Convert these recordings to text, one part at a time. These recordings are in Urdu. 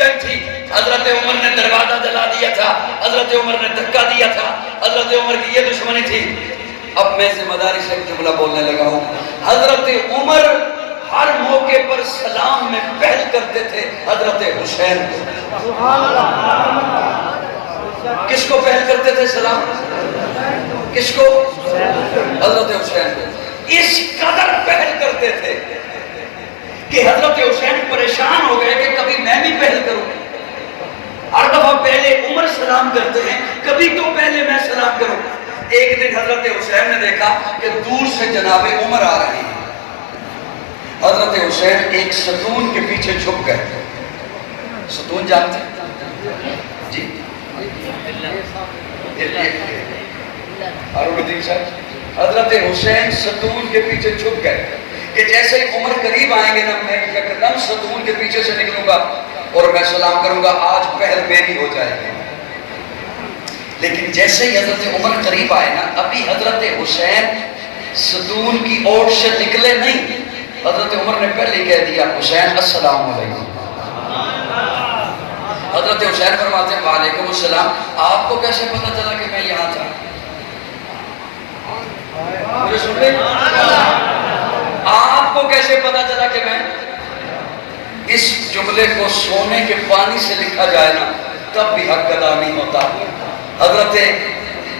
جنگ تھی، حضرت عمر نے دروازہ جلا دیا تھا، حضرت عمر نے دھکا دیا تھا، حضرت عمر کی یہ دشمنی تھی۔ اب میں ذمہ داری سے ایک جملہ بولنے لگا ہوں۔ حضرت عمر ہر موقع پر سلام میں پہل کرتے تھے حضرت حسین کو۔ کس کو پہل کرتے تھے سلام؟ کس کو؟ حضرت حسین کو۔ اس قدر پہل کرتے تھے کہ حضرت حسین پریشان ہو گئے کہ کبھی میں بھی پہل کروں۔ ہر دفعہ پہلے عمر سلام کرتے ہیں، کبھی تو پہلے میں سلام کروں۔ ایک دن حضرت حسین نے دیکھا کہ دور سے جناب عمر آ رہے ہیں۔ حضرت حسین ایک ستون کے پیچھے چھپ گئے۔ ستون جانتے ہیں؟ جی حضرت حسین ستون کے پیچھے چھپ گئے کہ جیسے ہی عمر قریب آئیں گے نا، میں یکدم ستون کے پیچھے سے نکلوں گا اور میں سلام کروں گا، آج پہل میری ہو جائے گی۔ لیکن جیسے ہی حضرت عمر قریب آئے نا، ابھی حضرت حسین ستون کی اوٹ سے نکلے نہیں، حضرت عمر نے پہلے کہہ دیا حسین السلام علیکم۔ حضرت حسین فرماتے ہیں وعلیکم السلام، آپ کو کیسے پتا چلا کہ میں یہاں تھا؟ مجھے سن لیں؟ آپ کو کیسے پتا چلا کہ میں؟ اس جملے کو سونے کے پانی سے لکھا جائے نا تب بھی حق ادا نہیں ہوتا۔ حضرت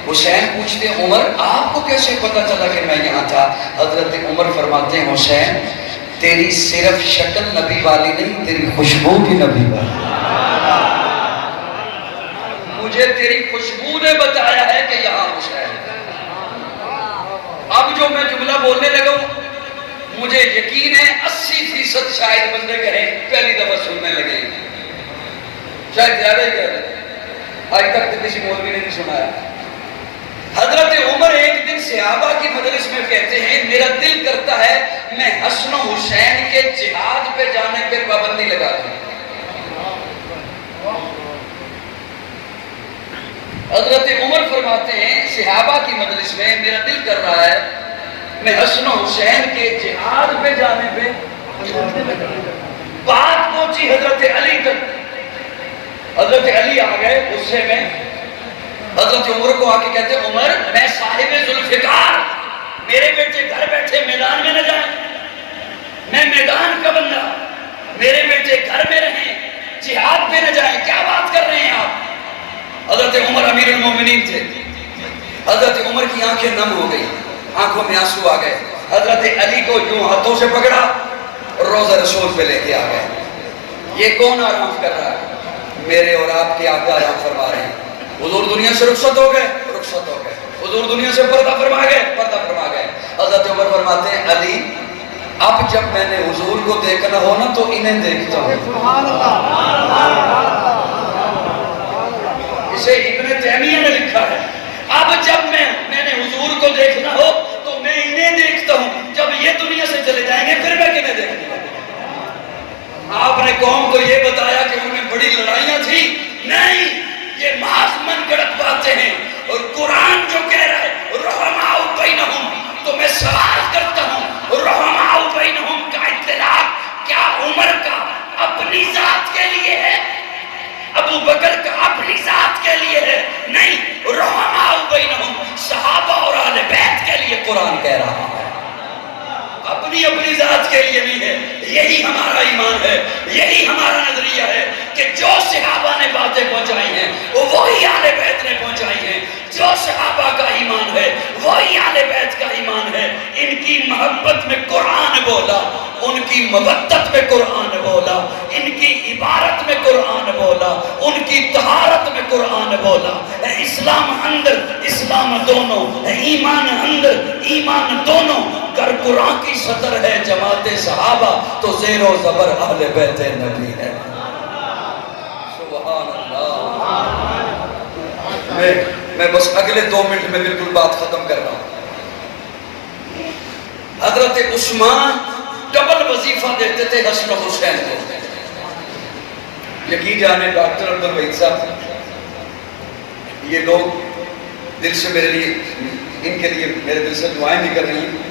حسین پوچھتے ہیں عمر آپ کو کیسے پتا چلا کہ میں یہاں تھا؟ حضرت عمر فرماتے ہیں حسین تیری صرف شکل نبی والی نہیں، تیری خوشبو بھی نبی والی۔ مجھے تیری خوشبو نے بتایا ہے کہ یہاں حسین۔ اب جو میں جملہ بولنے لگا ہوں مجھے یقین ہے 80% شاید بندے کہیں پہلی دفعہ سننے لگے، شاید زیادہ ہی کہہ رہے، آج تک تو کسی مولوی نے نہیں سنایا۔ حضرت عمر ایک دن صحابہ کی مجلس میں کہتے ہیں میرا دل کرتا ہے میں حسن و حسین کے جہاد پہ جانے پہ پابندی لگا دوں۔ حضرت عمر فرماتے ہیں صحابہ کی مجلس میں میرا دل کر رہا ہے میں حسن و حسین کے جہاد پہ جانے پہ۔ بات پہنچی حضرت علی تک، حضرت علی آ گئے غصے میں، حضرت عمر کو آ کے کہتے ہیں عمر میں صاحب ذوالفقار، میرے بیٹے گھر بیٹھے میدان میں نہ جائیں، میں میدان کا بندہ، میرے بیٹے گھر میں رہیں، جہاد پہ نہ جائیں، کیا بات کر رہے ہیں آپ؟ حضرت عمر امیر المومنین تھے۔ حضرت عمر کی آنکھیں نم ہو گئی، آنکھوں میں آنسو آ گئے۔ حضرت علی کو یوں ہاتھوں سے پکڑا اور روضہ رسول پہ لے کے آ گئے۔ یہ کون آرام کر رہا ہے؟ میرے اور آپ کے آقا آرام فرما رہے ہیں۔ حضور دنیا سے رخصت ہو گئے، رخصت ہو گئے۔ حضور دنیا سے پردہ فرما گئے، پردہ فرما گئے۔ حضرت عمر فرماتے ہیں علی اب جب میں نے حضور کو دیکھنا ہو نا تو انہیں دیکھتا ہوں۔ اسے ابن تیمیہ نے لکھا ہے اب جب میں نے حضور کو دیکھنا ہو تو میں انہیں دیکھتا ہوں، جب یہ دنیا سے چلے جائیں گے پھر میں کنہیں دیکھوں گا۔ آپ نے قوم کو یہ بتایا کہ ان میں بڑی لڑائیاں تھی، نہیں، یہ محض من گڑت باتیں ہیں۔ اور قرآن جو کہہ رہا ہے رحماء بینہم، تو میں سوال کرتا ہوں رحماء بینہم کا اطلاق کیا عمر کا اپنی ذات کے لیے ہے؟ ابو بکر کا اپنی ذات کے لیے ہے؟ نہیں، رحماء بینہم صحابہ اور اہل بیت کے لیے قرآن کہہ رہا ہے، اپنی اپنی ذات کے لیے بھی ہے۔ یہی ہمارا ایمان ہے، یہی ہمارا نظریہ ہے کہ جو صحابہ نے باتیں پہنچائی ہیں وہی اہل بیت نے پہنچائی ہیں، جو صحابہ کا ایمان ہے وہی اہل بیت کا ایمان ہے۔ ان کی محبت میں قرآن بولا، ان کی مودت میں قرآن بولا، ان کی عبارت میں قرآن بولا، ان کی طہارت میں قرآن بولا۔ اسلام اندر اسلام دونوں، ایمان اندر ایمان دونوں۔ گر قرآن کی سطر ہے جماعت صحابہ تو زیر و زبر اہل بیت نبی ہے۔ سبحان اللہ۔ میں بس اگلے 2 منٹ میں بالکل بات ختم کر رہا ہوں۔ حضرت عثمان ڈبل وظیفہ دیتے تھے حسن و حسین کو۔ یقین جانے ڈاکٹر عبدالوحید صاحب، یہ لوگ دل سے میرے لیے، ان کے لیے میرے دل سے دعائیں بھی کر رہی ہیں۔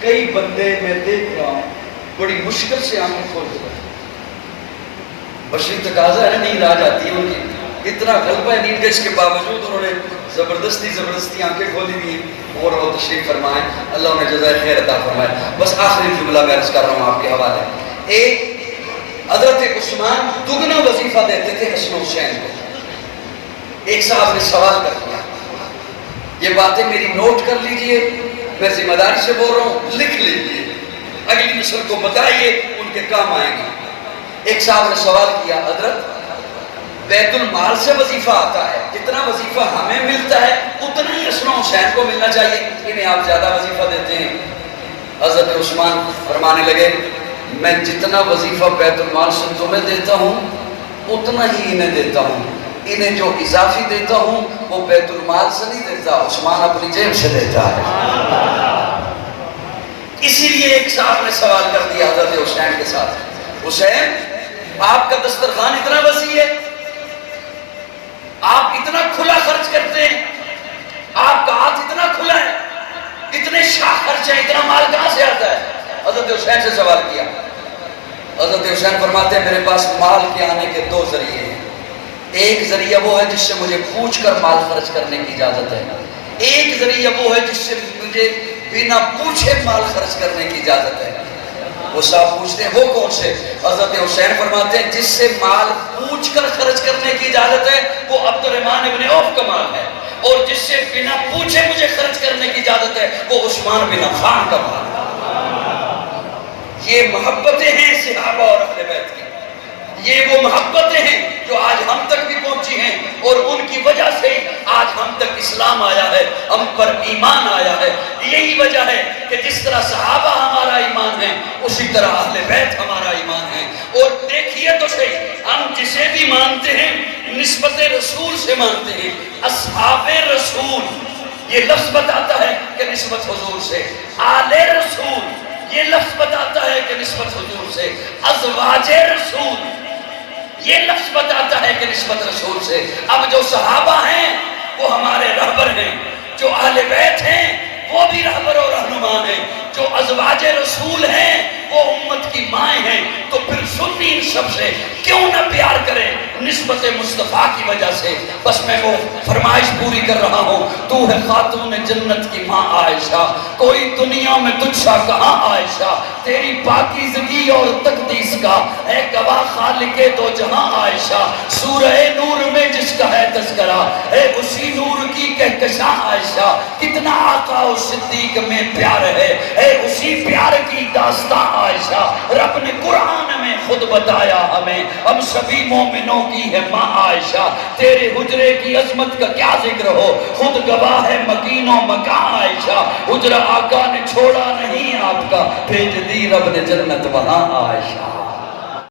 کئی بندے میں دیکھ رہا ہوں بڑی مشکل سے آنکھیں کھول رہے ہیں، بشری تقاضا ہے، نیند آ جاتی ہے ان کی، اتنا غلبہ ہے نیند کا، اس کے باوجود انہوں نے زبردستی آنکھیں کھولی دی اور وہ تشریف فرمائے، اللہ انہیں جزائے خیر عطا فرمائے۔ بس آخری جملہ میں عرض کر رہا ہوں آپ کے حوالے۔ ایک حضرت عثمان دگنا وظیفہ دیتے تھے حسن حسین کو۔ ایک صاحب نے سوال کر دیا، یہ باتیں میری نوٹ کر لیجئے، میں ذمہ داری سے بول رہا ہوں، لکھ لیجئے، اگلی نسل کو بتائیے، ان کے کام آئے گا۔ ایک صاحب نے سوال کیا، حضرت بیت المال سے وظیفہ آتا ہے، جتنا وظیفہ ہمیں ملتا ہے اتنا ہی حسن حسین کو ملنا چاہیے، انہیں آپ زیادہ وظیفہ دیتے ہیں۔ حضرت عثمان فرمانے لگے، میں جتنا وظیفہ بیت المال سے تمہیں دیتا ہوں اتنا ہی انہیں دیتا ہوں، انہیں جو اضافی دیتا ہوں وہ بیت المال سے نہیں دیتا، عثمان اپنی جیب سے دیتا ہے۔ اسی لیے ایک صاحب نے سوال کر دیا حضرت حسین کے ساتھ، حسین آپ کا دسترخوان اتنا وسیع ہے، آپ اتنا کھلا خرچ کرتے ہیں، آپ کا ہاتھ اتنا کھلا ہے، اتنے شاہ خرچ ہیں، اتنا مال کہاں سے آتا ہے؟ حضرت حسین سے سوال کیا۔ حضرت حسین فرماتے ہیں، میرے پاس مال کے آنے کے دو ذریعے ہیں، ایک ذریعہ وہ ہے جس سے مجھے پوچھ کر مال خرچ کرنے کی اجازت ہے، ایک ذریعہ وہ ہے جس سے مجھے بنا پوچھے مال خرچ کرنے کی اجازت ہے۔ وہ صاحب پوچھتے ہیں وہ کون سے؟ حضرت حسین فرماتے ہیں جس سے مال پوچھ کر خرچ کرنے کی اجازت ہے وہ عبد الرحمن ابن عوف کا مال ہے، اور جس سے بنا پوچھے مجھے خرچ کرنے کی اجازت ہے وہ عثمان بن عفان کا مال ہے۔ یہ محبتیں ہیں صحابہ اور اہل بیت کی، یہ وہ محبتیں ہیں جو آج ہم تک بھی پہنچی ہیں، اور ان کی وجہ سے آج ہم تک اسلام آیا ہے، ہم پر ایمان آیا ہے۔ یہی وجہ ہے کہ جس طرح صحابہ ہمارا ایمان ہے اسی طرح اہل بیت ہمارا ایمان ہے۔ اور دیکھیے تو صحیح، ہم جسے بھی مانتے ہیں نسبت رسول سے مانتے ہیں، اصحاب رسول یہ لفظ بتاتا ہے کہ نسبت حضور سے، آل رسول یہ لفظ بتاتا ہے کہ نسبت حضور سے، ازواج رسول یہ لفظ بتاتا ہے کہ نسبت رسول سے۔ اب جو صحابہ ہیں وہ ہمارے رہبر ہیں، جو اہل بیت ہیں وہ بھی رہبر اور رہنما ہیں، جو ازواج رسول ہیں وہ امت کی مائیں ہیں، تو پھر سنی ان سب سے کیوں نہ پیار کریں نسبت مصطفیٰ کی وجہ سے۔ بس میں وہ فرمائش پوری کر رہا ہوں، تو ہے خاتون جنت کی ماں عائشہ، کوئی دنیا میں تجھ سا کہاں عائشہ، تیری پاکیزگی اور تقدیس کا ہے گواہ خالق دو جہاں عائشہ، سورہ نور میں جس کا ہے تذکرہ ہے اسی نور کی کہکشاں عائشہ، کتنا آقا و صدیق میں پیار ہے اسی پیار کی داستاں عائشہ، رب نے قرآن میں خود بتایا ہمیں، ہم سبھی مومنوں کی ہے ماں عائشہ، تیرے حجرے کی عظمت کا کیا ذکر ہو، خود گواہ ہے مکین و مکان عائشہ، حجرہ آقا نے چھوڑا نہیں آپ کا، بھیج دی رب نے جنت وہاں عائشہ۔